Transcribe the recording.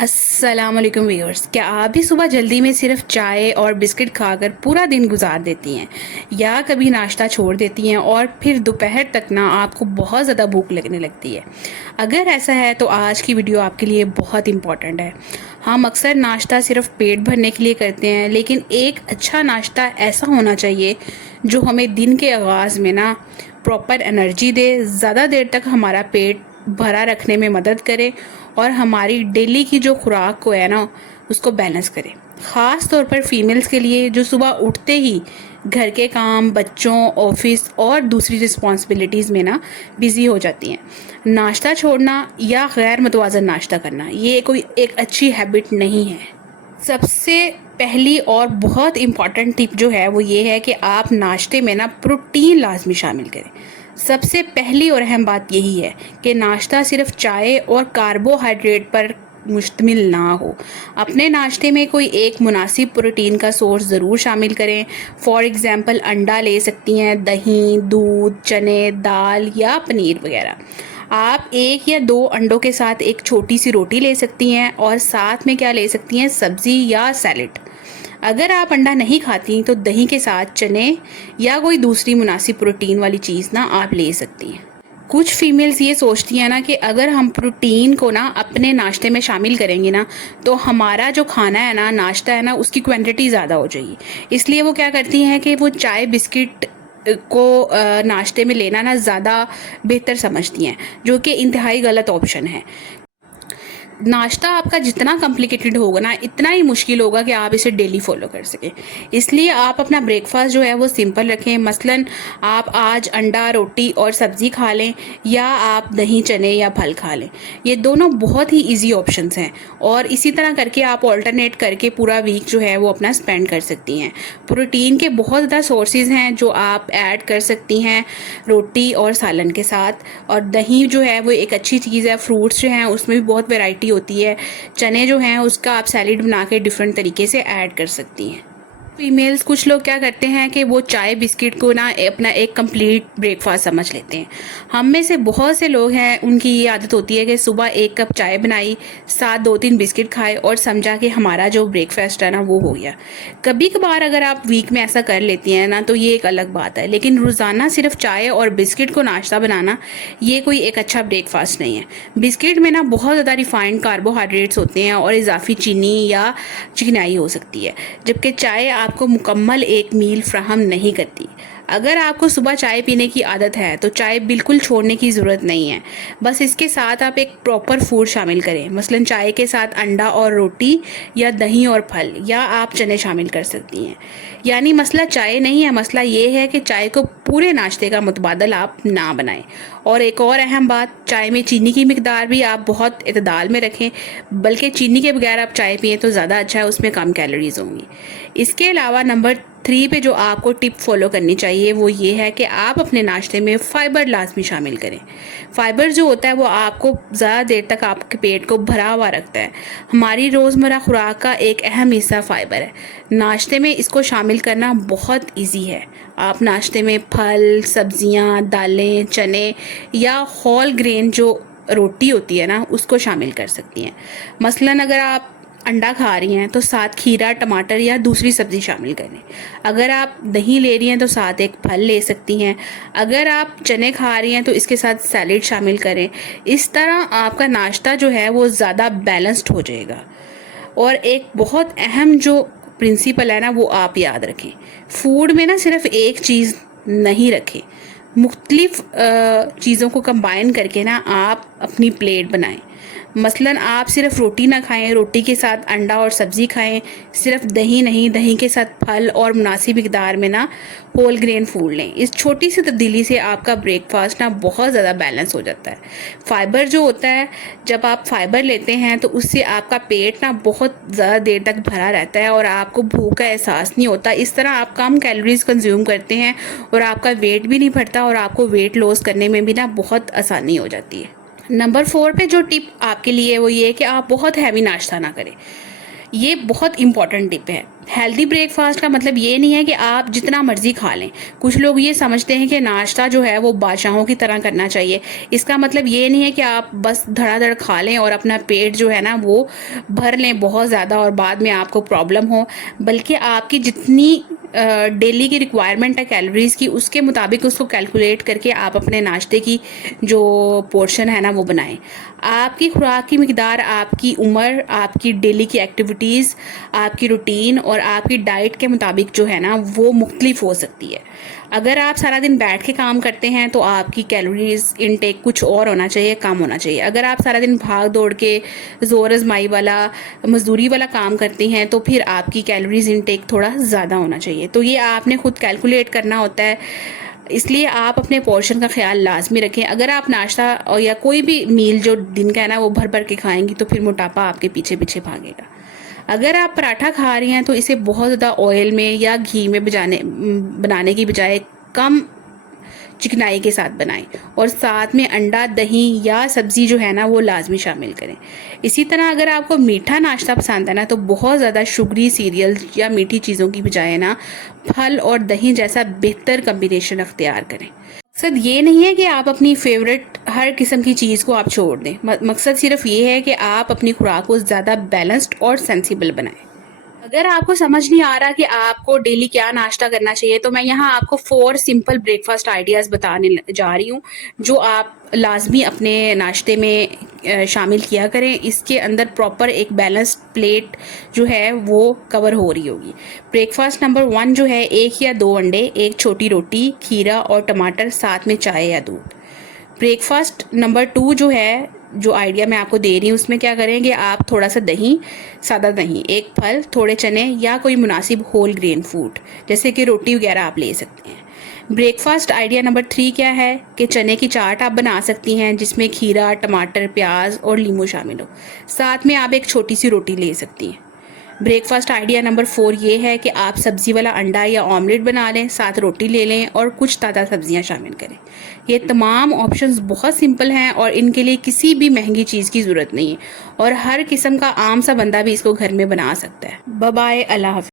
अस्सलाम वालेकुम व्यूअर्स। क्या आप भी सुबह जल्दी में सिर्फ चाय और बिस्किट खाकर पूरा दिन गुजार देती हैं या कभी नाश्ता छोड़ देती हैं और फिर दोपहर तक ना आपको बहुत ज़्यादा भूख लगने लगती है? अगर ऐसा है तो आज की वीडियो आपके लिए बहुत इम्पॉर्टेंट है। हम अक्सर नाश्ता सिर्फ पेट भरने के लिए करते हैं, लेकिन एक अच्छा नाश्ता ऐसा होना चाहिए जो हमें दिन के आगाज़ में ना प्रॉपर एनर्जी दे, ज़्यादा देर तक हमारा पेट भरा रखने में मदद करे और हमारी डेली की जो खुराक को है ना उसको बैलेंस करे। ख़ास तौर पर फीमेल्स के लिए जो सुबह उठते ही घर के काम, बच्चों, ऑफिस और दूसरी रिस्पॉन्सिबिलिटीज़ में ना बिज़ी हो जाती हैं। नाश्ता छोड़ना या गैर मुतवाज़न नाश्ता करना ये कोई एक अच्छी हैबिट नहीं है। सबसे पहली और बहुत इम्पॉर्टेंट टिप जो है वो ये है कि आप नाश्ते में ना प्रोटीन लाजमी शामिल करें। सबसे पहली और अहम बात यही है कि नाश्ता सिर्फ चाय और कार्बोहाइड्रेट पर मुश्तमिल ना हो। अपने नाश्ते में कोई एक मुनासिब प्रोटीन का सोर्स ज़रूर शामिल करें। फॉर एग्ज़ाम्पल अंडा ले सकती हैं, दही, दूध, चने, दाल या पनीर वगैरह। आप एक या दो अंडों के साथ एक छोटी सी रोटी ले सकती हैं और साथ में क्या ले सकती हैं, सब्ज़ी या सैलेड। अगर आप अंडा नहीं खाती तो दही के साथ चने या कोई दूसरी मुनासिब प्रोटीन वाली चीज़ ना आप ले सकती हैं। कुछ फीमेल्स ये सोचती हैं ना कि अगर हम प्रोटीन को ना अपने नाश्ते में शामिल करेंगे ना तो हमारा जो खाना है ना, नाश्ता है ना, उसकी क्वांटिटी ज़्यादा हो जाएगी। इसलिए वो क्या करती हैं कि वो चाय बिस्किट को नाश्ते में लेना ना ज़्यादा बेहतर समझती हैं, जो कि इंतहाई गलत ऑप्शन है। नाश्ता आपका जितना कॉम्प्लिकेटेड होगा ना इतना ही मुश्किल होगा कि आप इसे डेली फॉलो कर सकें। इसलिए आप अपना ब्रेकफास्ट जो है वो सिंपल रखें। मसलन आप आज अंडा, रोटी और सब्ज़ी खा लें या आप दही, चने या फल खा लें। ये दोनों बहुत ही इजी ऑप्शंस हैं और इसी तरह करके आप ऑल्टरनेट करके पूरा वीक जो है वो अपना स्पेंड कर सकती हैं। प्रोटीन के बहुत ज़्यादा सोर्सेज हैं जो आप ऐड कर सकती हैं रोटी और सालन के साथ। और दही जो है वो एक अच्छी चीज़ है। फ्रूट्स जो हैं उसमें भी बहुत वैरायटी होती है। चने जो हैं उसका आप सैलेड बना के डिफरेंट तरीके से ऐड कर सकती हैं। फीमेल्स कुछ लोग क्या करते हैं कि वो चाय बिस्किट को ना अपना एक कंप्लीट ब्रेकफास्ट समझ लेते हैं। हम में से बहुत से लोग हैं उनकी ये आदत होती है कि सुबह एक कप चाय बनाई, साथ 2-3 बिस्किट खाए और समझा कि हमारा जो ब्रेकफास्ट है ना वो हो गया। कभी कभार अगर आप वीक में ऐसा कर लेती हैं ना तो ये एक अलग बात है, लेकिन रोज़ाना सिर्फ चाय और बिस्किट को नाश्ता बनाना ये कोई एक अच्छा ब्रेकफास्ट नहीं है। बिस्किट में ना बहुत ज़्यादा रिफाइंड कार्बोहाइड्रेट्स होते हैं और इजाफी चीनी या चिकनाई हो सकती है, जबकि चाय आपको मुकम्मल एक मील फ्राहम नहीं करती। अगर आपको सुबह चाय पीने की आदत है तो चाय बिल्कुल छोड़ने की ज़रूरत नहीं है। बस इसके साथ आप एक प्रॉपर फूड शामिल करें। मसलन चाय के साथ अंडा और रोटी या दही और फल या आप चने शामिल कर सकती हैं। यानी मसला चाय नहीं है, मसला ये है कि चाय को पूरे नाश्ते का मुतबादल आप ना बनाएं। और एक और अहम बात, चाय में चीनी की मिकदार भी आप बहुत इतदाल में रखें, बल्कि चीनी के बगैर आप चाय पिएं तो ज़्यादा अच्छा है, उसमें कम कैलोरीज होंगी। इसके अलावा नंबर 3 पे जो आपको टिप फॉलो करनी चाहिए वो ये है कि आप अपने नाश्ते में फ़ाइबर लाजमी शामिल करें। फ़ाइबर जो होता है वो आपको ज़्यादा देर तक आपके पेट को भरा हुआ रखता है। हमारी रोज़मर्रा खुराक का एक अहम हिस्सा फ़ाइबर है। नाश्ते में इसको शामिल करना बहुत ईजी है। आप नाश्ते में फल, सब्जियां, दालें, चने या होल ग्रेन जो रोटी होती है ना उसको शामिल कर सकती हैं। मसलन अगर आप अंडा खा रही हैं तो साथ खीरा, टमाटर या दूसरी सब्ज़ी शामिल करें। अगर आप दही ले रही हैं तो साथ एक फल ले सकती हैं। अगर आप चने खा रही हैं तो इसके साथ सैलेड शामिल करें। इस तरह आपका नाश्ता जो है वो ज़्यादा बैलेंस्ड हो जाएगा। और एक बहुत अहम जो प्रिंसिपल है ना वो आप याद रखें, फूड में ना सिर्फ एक चीज़ नहीं रखें, मुख्तलिफ चीज़ों को कंबाइन करके ना आप अपनी प्लेट बनाएं। मसलन आप सिर्फ रोटी ना खाएं, रोटी के साथ अंडा और सब्ज़ी खाएं। सिर्फ दही नहीं, दही के साथ फल और मुनासिब मिकदार में ना होल ग्रेन फूड लें। इस छोटी सी तब्दीली से आपका ब्रेकफास्ट ना बहुत ज़्यादा बैलेंस हो जाता है। फ़ाइबर जो होता है, जब आप फाइबर लेते हैं तो उससे आपका पेट ना बहुत ज़्यादा देर तक भरा रहता है और आपको भूख का एहसास नहीं होता। इस तरह आप कम कैलोरीज कंज्यूम करते हैं और आपका वेट भी नहीं बढ़ता और आपको वेट लॉस करने में भी ना बहुत आसानी हो जाती है। नंबर 4 पे जो टिप आपके लिए वो ये है कि आप बहुत हैवी नाश्ता ना करें। ये बहुत इंपॉर्टेंट टिप है। हेल्दी ब्रेकफास्ट का मतलब ये नहीं है कि आप जितना मर्जी खा लें। कुछ लोग ये समझते हैं कि नाश्ता जो है वो बादशाहों की तरह करना चाहिए। इसका मतलब ये नहीं है कि आप बस धड़ाधड़ खा लें और अपना पेट जो है ना वो भर लें बहुत ज़्यादा और बाद में आपको प्रॉब्लम हो, बल्कि आपकी जितनी डेली की रिक्वायरमेंट है कैलोरीज़ की, उसके मुताबिक उसको कैलकुलेट करके आप अपने नाश्ते की जो पोर्शन है ना वो बनाएं। आपकी खुराक की मिकदार आपकी उम्र, आपकी डेली की एक्टिविटीज़, आपकी रूटीन और आपकी डाइट के मुताबिक जो है ना वो मुख्तलिफ हो सकती है। अगर आप सारा दिन बैठ के काम करते हैं तो आपकी कैलोरीज इनटेक कुछ और होना चाहिए, कम होना चाहिए। अगर आप सारा दिन भाग दौड़ के ज़ोर आजमाई वाला मजदूरी वाला काम करते हैं तो फिर आपकी कैलोरीज इनटेक थोड़ा ज़्यादा होना चाहिए। तो ये आपने खुद कैलकुलेट करना होता है, इसलिए आप अपने पोर्शन का ख्याल लाजमी रखें। अगर आप नाश्ता और या कोई भी मील जो दिन का है ना वो भर भर के खाएंगी तो फिर मोटापा आपके पीछे पीछे भागेगा। अगर आप पराठा खा रही हैं तो इसे बहुत ज़्यादा ऑयल में या घी में बनाने की बजाय कम चिकनाई के साथ बनाएं और साथ में अंडा, दही या सब्ज़ी जो है ना वो लाजमी शामिल करें। इसी तरह अगर आपको मीठा नाश्ता पसंद है ना तो बहुत ज़्यादा शुगरी सीरियल या मीठी चीज़ों की बजाय ना फल और दही जैसा बेहतर कम्बिनेशन अख्तियार करें। मकसद ये नहीं है कि आप अपनी फेवरेट हर किस्म की चीज़ को आप छोड़ दें। मकसद सिर्फ ये है कि आप अपनी खुराक को ज़्यादा बैलेंस्ड और सेंसिबल बनाएं। अगर आपको समझ नहीं आ रहा कि आपको डेली क्या नाश्ता करना चाहिए तो मैं यहाँ आपको 4 सिंपल ब्रेकफास्ट आइडियाज़ बताने जा रही हूँ जो आप लाजमी अपने नाश्ते में शामिल किया करें। इसके अंदर प्रॉपर एक बैलेंस्ड प्लेट जो है वो कवर हो रही होगी। ब्रेकफास्ट नंबर 1 जो है 1 या 2 अंडे, 1 छोटी रोटी, खीरा और टमाटर, साथ में चाय या दूध। ब्रेकफास्ट नंबर 2 जो है, जो आइडिया मैं आपको दे रही हूँ उसमें क्या करेंगे आप थोड़ा सा दही, सादा दही, एक फल, थोड़े चने या कोई मुनासिब होल ग्रेन फूड जैसे कि रोटी वगैरह आप ले सकते हैं। ब्रेकफास्ट आइडिया नंबर 3 क्या है कि चने की चाट आप बना सकती हैं जिसमें खीरा, टमाटर, प्याज और नींबू शामिल हो। साथ में आप एक छोटी सी रोटी ले सकती हैं। ब्रेकफास्ट आइडिया नंबर 4 ये है कि आप सब्ज़ी वाला अंडा या ऑमलेट बना लें, साथ रोटी ले लें और कुछ ताज़ा सब्जियां शामिल करें। ये तमाम ऑप्शंस बहुत सिंपल हैं और इनके लिए किसी भी महंगी चीज़ की ज़रूरत नहीं है और हर किस्म का आम सा बंदा भी इसको घर में बना सकता है। बाय बाय, अल्लाह हाफ़िज़।